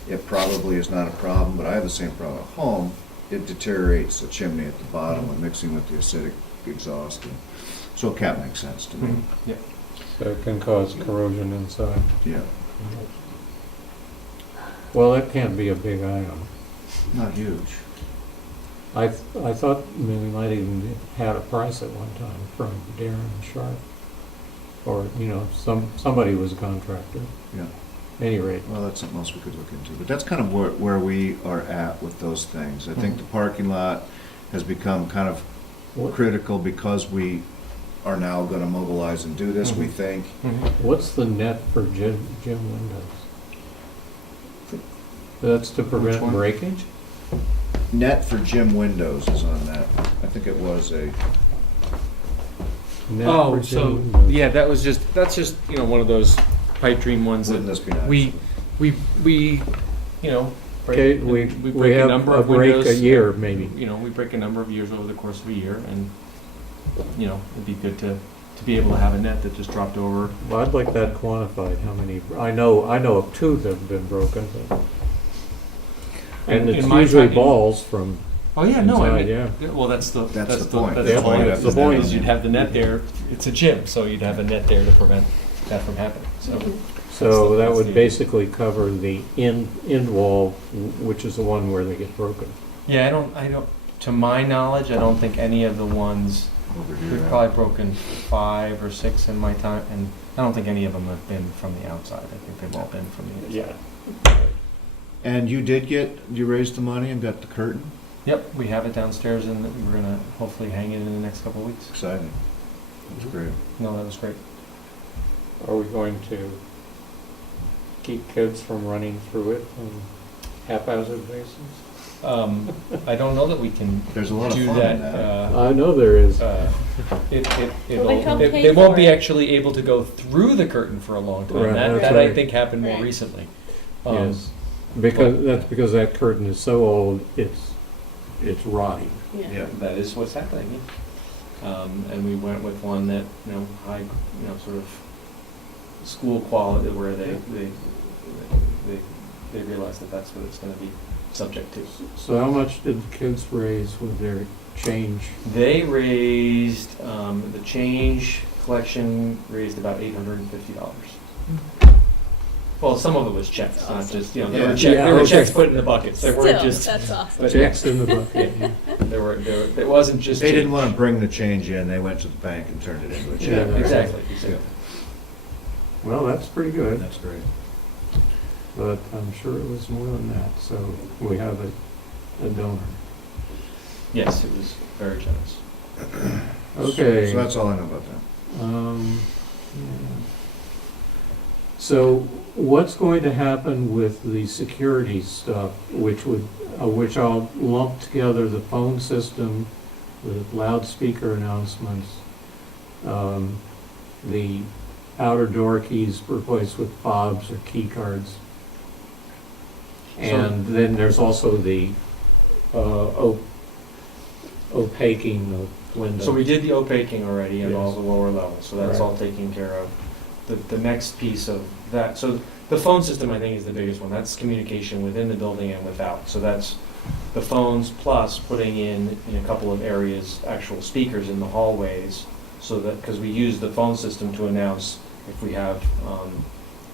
it probably is not a problem, but I have the same problem at home. It deteriorates the chimney at the bottom when mixing with the acidic exhaust. And so a cap makes sense to me. Yeah. So it can cause corrosion inside. Yeah, Well, that can't be a big item. not huge. I thought we might even had a price at one time from Darren Sharp. Or, somebody was a contractor. Yeah. Any rate, Well, that's something else we could look into, but that's kind of where we are at with those things. I think the parking lot has become kind of what- critical because we are now gonna mobilize and do this, we think. what's the net for gym windows? That's to prevent one? breakage? Net for gym windows is on that. I think it was a, Net Oh, for gym so, windows. yeah, that's just, one of those pipe dream ones wouldn't that this be nice? we, break, Okay, we break a have number a of break windows. a year, maybe. We break a number of years over the course of a year, and, it'd be good to be able to have a net that just dropped over. Well, I'd like that quantified, how many, I know of 2 that have been broken, but. And In it's my usually time- balls from Oh, yeah, no, I inside, mean, well, that's the That's the point. That's That's the the point point of of the the net, net. is you'd have the net there, it's a gym, so you'd have a net there to prevent that from happening, so. so that that's would the- basically cover the end wall, which is the one where they get broken. Yeah, I don't, to my knowledge, I don't think any of the ones, Over we've here. probably broken 5 or 6 in my time, and I don't think any of them have been from the outside, I think they've all been from the inside. And you raised the money and got the curtain? Yep, we have it downstairs, and we're gonna hopefully hang it in the next couple of weeks. Exciting. That's great. No, that was great. are we going to keep kids from running through it on haphazard basis? I don't know that we can There's a lot of do fun in that. that. I know there is. Well, then come pay They won't for be it. actually able to go through the curtain for a long time. Right, That, that's that I right. think happened more Right. recently. Yes, that's because that curtain is so old, it's rotting. Yeah. That is what's happening. And we went with one that, high, sort of school quality, where they realized that that's what it's gonna be subject to. So how much did the kids raise with their change? They raised, the change collection raised about $850. Well, some of it was checks, not just, there Yeah. were checks, Yeah, there were okay. checks put in the buckets. They weren't Still, just, that's awesome. but- Checks in the bucket. Yeah. It wasn't just. They didn't change. want to bring the change in, they went to the bank and turned it into a check. Yeah, Exactly. Well, that's pretty good, That's great. but I'm sure it was more than that, so we have a donor. Yes, it was very generous. Okay. So that's all I know about that. Yeah. So what's going to happen with the security stuff, which I'll lump together the phone system, the loudspeaker announcements, the outer door keys replaced with fobs or key cards. And then there's also the opaquing of windows. So we did the opaquing already at all Yes. the lower levels, so that's Right. all taken care of. The next piece of that, so the phone system, I think, is the biggest one. That's communication within the building and without. So that's the phones plus putting in a couple of areas, actual speakers in the hallways, so that, because we use the phone system to announce if we have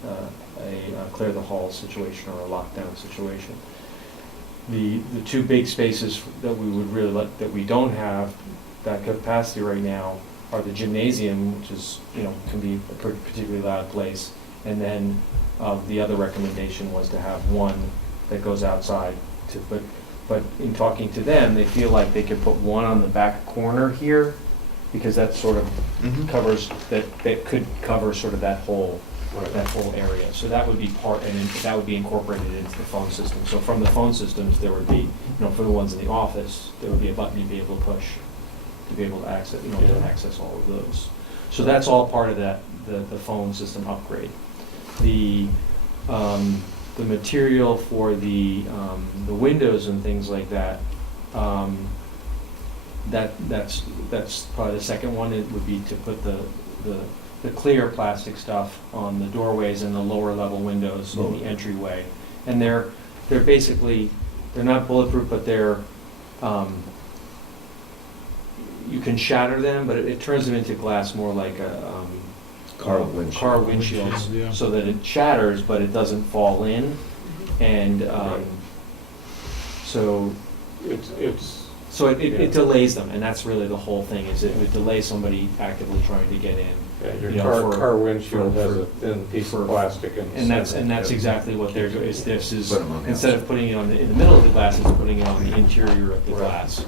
a clear the hall situation or a lockdown situation. The two big spaces that we would really like, that we don't have that capacity right now are the gymnasium, which is, can be a particularly loud place. And then the other recommendation was to have one that goes outside to, but in talking to them, they feel like they could put one on the back corner here, because that sort of covers, that could cover sort of that whole area. So that would be part, and that would be incorporated into the phone system. So from the phone systems, there would be, for the ones in the office, there would be a button you'd be able to push to be able to access, to access all of those. So that's all part of that, the phone system upgrade. The material for the windows and things like that, that's probably the second one. It would be to put the clear plastic stuff on the doorways and the lower level windows in the entryway. And they're basically, they're not bulletproof, but they're, you can shatter them, but it turns them into glass more like a Car windshield. car windshields, Yeah. so that it shatters, but it doesn't fall in. And Right. so It's it delays them, and that's really the whole thing, is it would delay somebody actively trying to get in. your You know, car windshield for- has a thin piece of plastic in the And that's center. exactly what they're doing, is this is, Put 'em on the instead of outside. putting it in the middle of the glass, it's putting it on the interior of the Right. glass,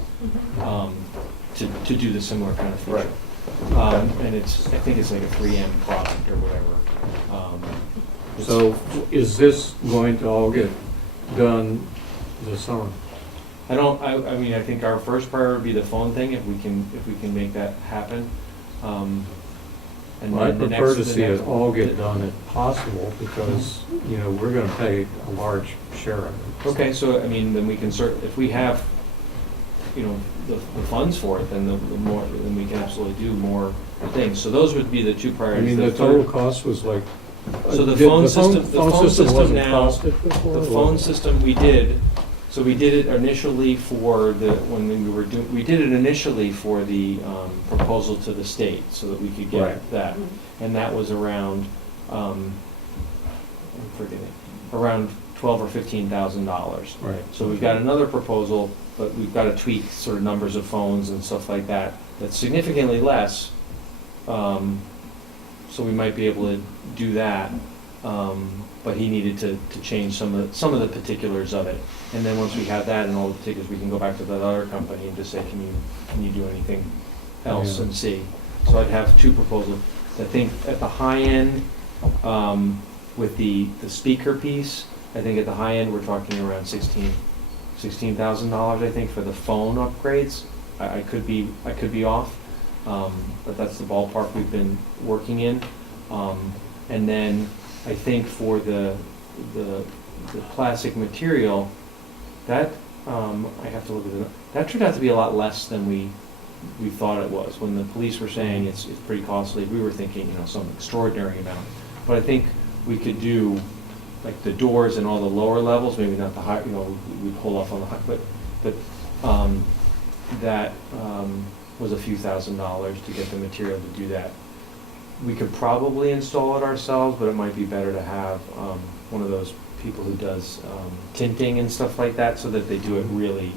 to do the similar kind of feature. Right. And I think it's like a 3M product or whatever. It's- So is this going to all get done this summer? I mean, I think our first priority would be the phone thing, if we can make that happen. And Well, I then the prefer next- to the see it next- all get done if possible, because, we're gonna pay a large share of it. Okay, so, I mean, then we can if we have, the funds for it, then then we can absolutely do more things. So those would be the two I priorities. mean, the total cost was like. So the did phone system wasn't now, costed before, the or phone was it? system we did, so we did it initially for we did it initially for the proposal to the state, so that we could get Right. that. And that was around, I'm forgetting, around $12,000 or $15,000. Right. So we've got another proposal, but we've got to tweak sort of numbers of phones and stuff like that, that's significantly less. So we might be able to do that, but he needed to change some of the particulars of it. And then once we have that and all the particulars, we can go back to that other company and just say, can you do anything else Yeah. and see. So I'd have two proposals. I think at the high end, with the speaker piece, I think at the high end, we're talking around $16,000, I think, for the phone upgrades. I could be off, but that's the ballpark we've been working in. And then I think for the plastic material, that, I have to look at that turned out to be a lot less than we thought it was. When the police were saying it's pretty costly, we were thinking, some extraordinary amount. But I think we could do, like, the doors and all the lower levels, maybe not the high, we'd hold off on the high, but that was a few $1,000s to get the material to do that. We could probably install it ourselves, but it might be better to have one of those people who does tinting and stuff like that, so that they do it really,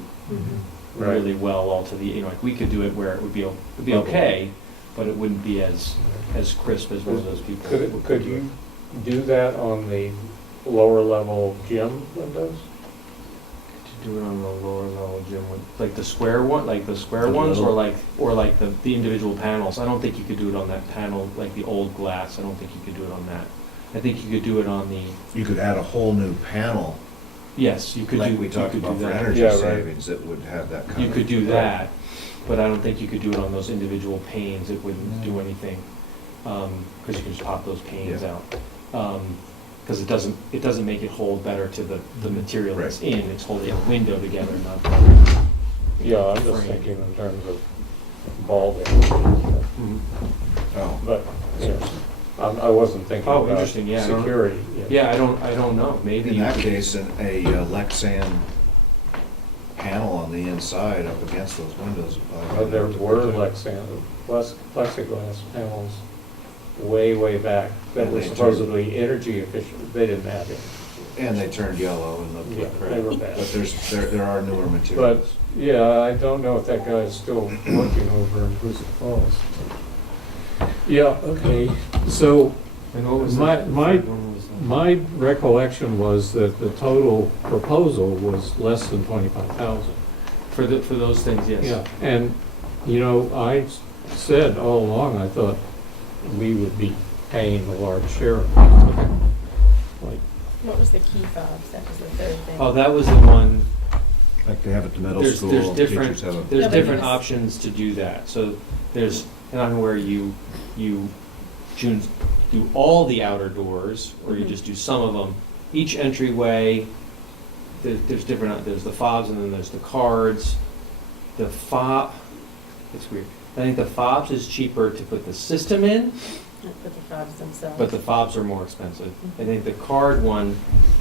really well all to the, like, we could do it where it would be okay, but it wouldn't be as crisp as one of those people. Could you do that on the lower level gym windows? To do it on the lower level gym, like the square one, like the square The ones, little- or like the individual panels. I don't think you could do it on that panel, like the old glass. I don't think you could do it on that. I think you could do it on the, You could add a whole new panel, yes, you could do, like we you talked could do about for that. energy Yeah, right. savings, that would have that kind of. You could do that, but I don't think you could do it on those individual panes. It wouldn't do anything, because you can just pop those panes Yeah. out. Because it doesn't make it hold better to the material that's Right. in. It's holding a window together, not. Yeah, I'm just frame. thinking in terms of balding, Mhm. Oh, but, I wasn't thinking Oh, about interesting, yeah, I don't- security. Yeah, I don't know. Maybe in you that could- case, a Lexan panel on the inside up against those windows. would probably Well, be there enough to were protect. plexiglass panels way back that And were they turned- supposedly energy efficient. They didn't have it. And they turned yellow and looked Yeah, like crap. they were bad. But there are newer But, materials. yeah, I don't know if that guy is still working over in Hoosick Falls. Yeah, okay, so And what was My- the my- third one was the- my recollection was that the total proposal was less than 25,000. For those things, yes. Yeah, and, I said all along, I thought we would be paying a large share of it. Like, What was the key fobs? That was the third thing. Oh, that was the one. Like they have at the middle There's school, different teachers have a. there's Yeah, but different yes. options to do that. So there's one where you do all the outer doors, or you Mhm. just do some of them. Each entryway, there's different. There's the fobs, and then there's the cards. The fob, it's weird. I think the fobs is cheaper to put the system in, Not put the fobs themselves. but the fobs are more expensive. I think the card one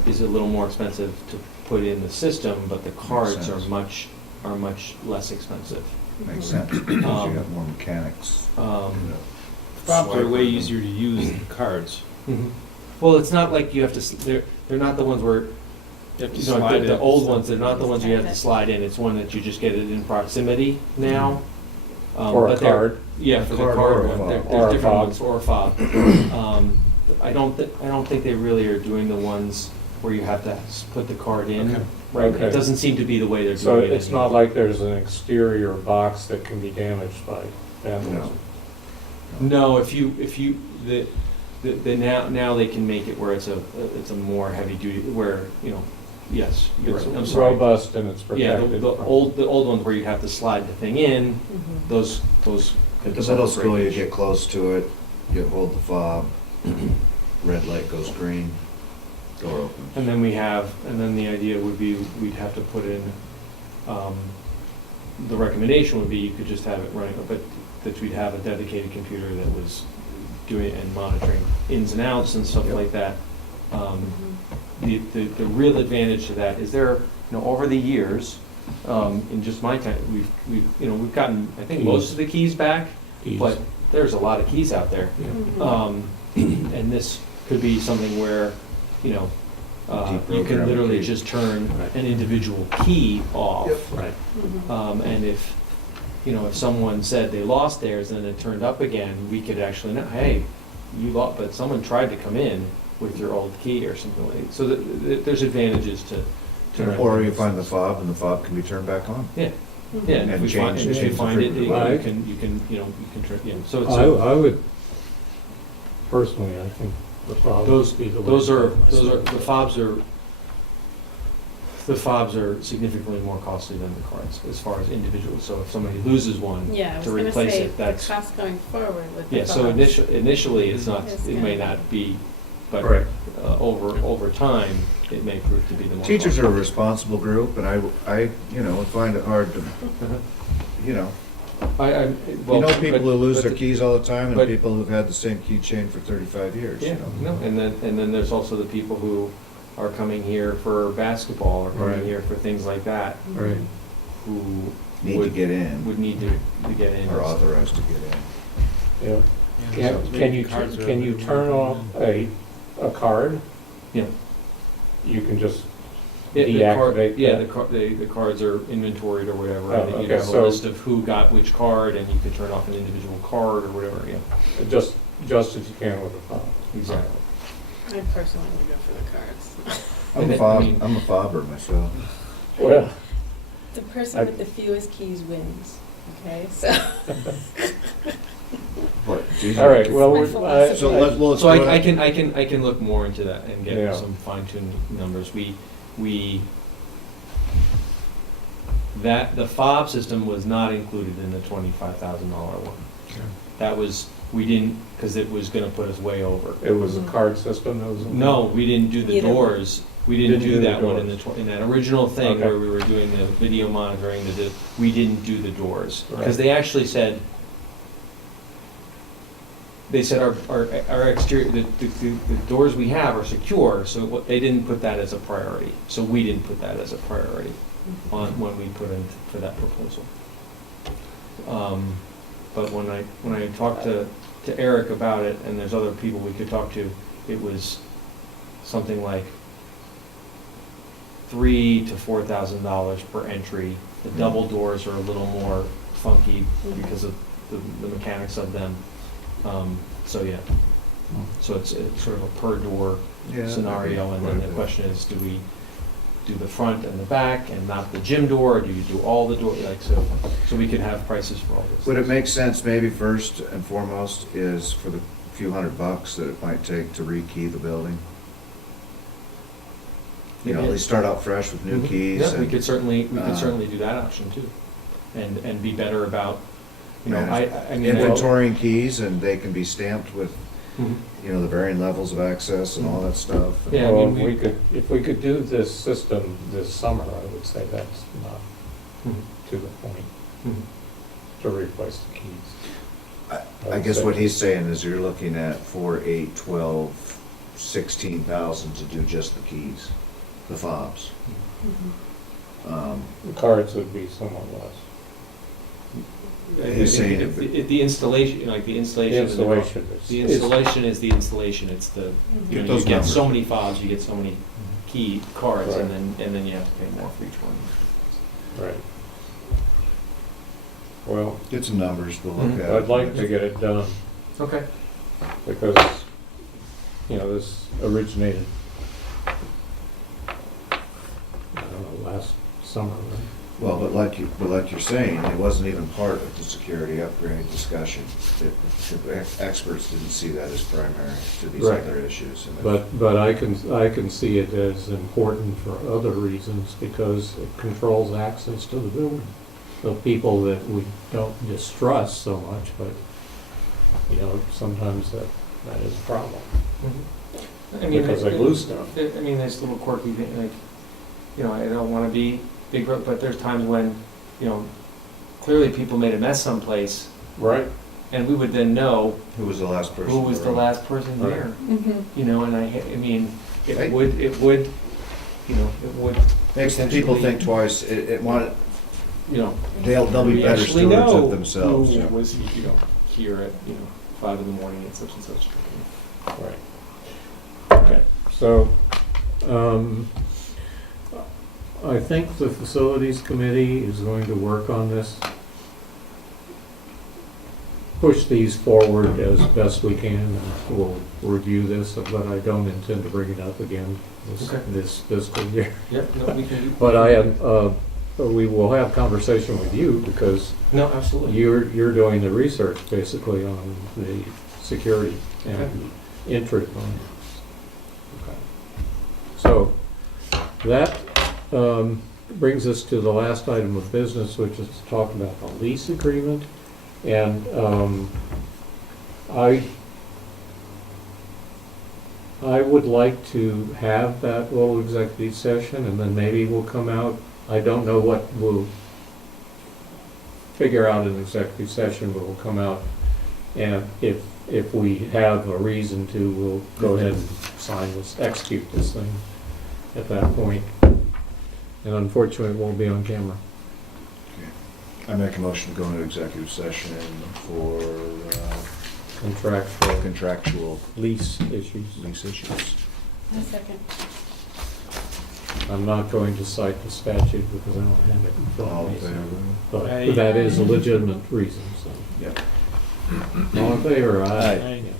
is a little more expensive to put in the system, but the cards are sense. much less expensive. Makes sense, because you have more mechanics. Fobs are way easier to use than cards. Well, it's not like you have to, they're not the ones where, You have to the slide the it. old ones, they're not the ones you have to slide in. It's one that you just get it in proximity now. Or a But they're- card. Yeah, for the Card card or a one. fob. There's Or a different fob. ones, or a fob. I don't think they really are doing the ones where you have to put the card in. Okay. Right, Okay. it doesn't seem to be the way they're So doing it. it's not like there's an exterior box that can be damaged by vandalism? No, if you, now they can make it where it's a more heavy duty, where, yes, you're right, I'm It's sorry. robust and it's Yeah, protected. the from- old ones where you have to slide the thing in, Mhm. those. At the middle school, you get close to it, you hold the fob, red light goes green, door opens. And then the idea would be, we'd have to put in, the recommendation would be you could just have it running, but that we'd have a dedicated computer that was doing and monitoring ins and outs and stuff Yep. like that. Mhm. The real advantage to that is over the years, in just my time, we've gotten, I think, most of the keys back, Keys. but there's a lot of keys out there. Mhm. And this could be something where, you can Deprogram literally key. just turn Right. an individual key off. Right. Mhm. And if someone said they lost theirs and it turned up again, we could actually know, hey, you lost, but someone tried to come in with your old key or something like that. So there's advantages to. Or you find the fob and the fob can be turned back on. Yeah, Mhm. yeah, and if And you change find it, the you frequency. can turn, so it's. I would personally, I think the fobs Those, would be the way. those to are, go the fobs are significantly more costly than the cards as far as individuals. So if somebody loses one, Yeah, I was to gonna replace say, it, the that's, cost going forward with the yeah, so fobs. initially, it's not, It's it may gonna not be, but Right. over time, it may prove to be the more. Teachers are a costly. responsible group, and I would find it hard to, Uh-huh. you know, Well, you know people who lose but their the- keys all the time, and but- people who've had the same keychain for 35 years, Yeah, you know. no, and then there's also the people who are coming here for basketball or coming Right. here for things like that, Right. who Need to would, get in, would need to get in. or authorized to get in. Yeah. Yeah, Can you, cards are can you available. turn off a card? Yeah. You can just Yeah, the card- deactivate Yeah, that? the cards are inventoried or whatever, Oh, and then you okay, have a so- list of who got which card, and you could turn off an individual card or whatever, yeah, Just as you can with a fob. exactly. I personally would go for the cards. I'm And a it- fob, I mean- I'm a fobber myself. Well, The person I- with the fewest keys wins, okay, so. What, geez, all right, well, My we're- philosophy. So let's So go ahead. I can look more into that and Yeah. get some fine-tuned numbers. The fob system was not included in the $25,000 one. That was, we didn't, because it was gonna put us way over. it was a card system that was. No, we didn't do the Either one. doors. We didn't Didn't do do the that one in doors. in that original thing Okay. where we were doing the video monitoring, we didn't do the doors. Because Right. they actually said, our exterior, the doors we have are secure, so they didn't put that as a priority. So we didn't put that as a priority on, when we put in for that proposal. But when I talked to Eric about it, and there's other people we could talk to, it was something like $3,000 to $4,000 per entry. The double doors are a little more funky because of the mechanics of them. So yeah, so it's sort of a per door Yeah, scenario, and then quite a the bit. question is, do we do the front and the back and not the gym door, or do you do all the door, like, so we could have prices for all this. Would it make sense, maybe first and foremost, is for the few $100 that it might take to rekey the building? You know, at least start out fresh with new Mhm. keys. Yeah, we and, could certainly uh, do that option too, and be better about, you know, I mean. Inventorying keys, and they can be stamped with, Mhm. you know, the varying levels of access and all that stuff. Yeah, I Well, mean, if we could do this system this summer, I would say that's not Mhm. to the point Mhm. to replace the keys. I guess what he's saying is you're looking at 4, 8, 12, 16,000 to do just the keys, the fobs. The cards would be somewhat less. He's saying The installation, like the The installation. installation The is. installation is the installation, it's the, you Get know, those you get numbers. so many fobs, you get so many key cards, Right. and then you have to pay more for each one. Right. Well, Get some numbers to look Mhm. at. I'd like to get it done Okay. because, you know, this originated, I don't know, last summer, right? Well, but like you're saying, it wasn't even part of the security upgrade discussion. The experts didn't see that as primary to these Right. other issues. And But I can see it as important for other reasons because it controls access to the building. The people that we don't distrust so much, but, you know, sometimes that is a problem. I mean, Because they lose stuff. I mean, there's little quirky things, like, you know, I don't wanna be big, but there's times when, you know, clearly people made a mess someplace, Right. and we would then know Who was the last person? who was the around? last person Right. there, Mm-hmm. you know, and I mean, Right. it would, you know, it would. Makes the people potentially, think twice. It want, You know. they'll be we better actually stewards know of themselves. Who was, you know, here at, 5 in the morning at such and such. Right. Okay, so, I think the facilities committee is going to work on this. Push these forward as best we can, and we'll review this, but I don't intend to bring it up again Okay. this fiscal year. Yep, no, we can. But I am, we will have conversation with you because No, absolutely. you're doing the research basically on the security. Okay. And interest on it. Okay. So that brings us to the last item of business, which is to talk about the lease agreement. And I would like to have that little executive session, and then maybe we'll come out. I don't know what we'll figure out in executive session, but we'll come out, and if we have a reason to, we'll go ahead and sign this, execute this thing at that point. And unfortunately, it won't be on camera. I make a motion to go into executive session for Contractual contractual lease issues. lease issues. A second. I'm not going to cite the statute because I don't have it in front All of in me. so- favor? But that is a legitimate reason, so. Yep. All in favor? Aye. Yeah.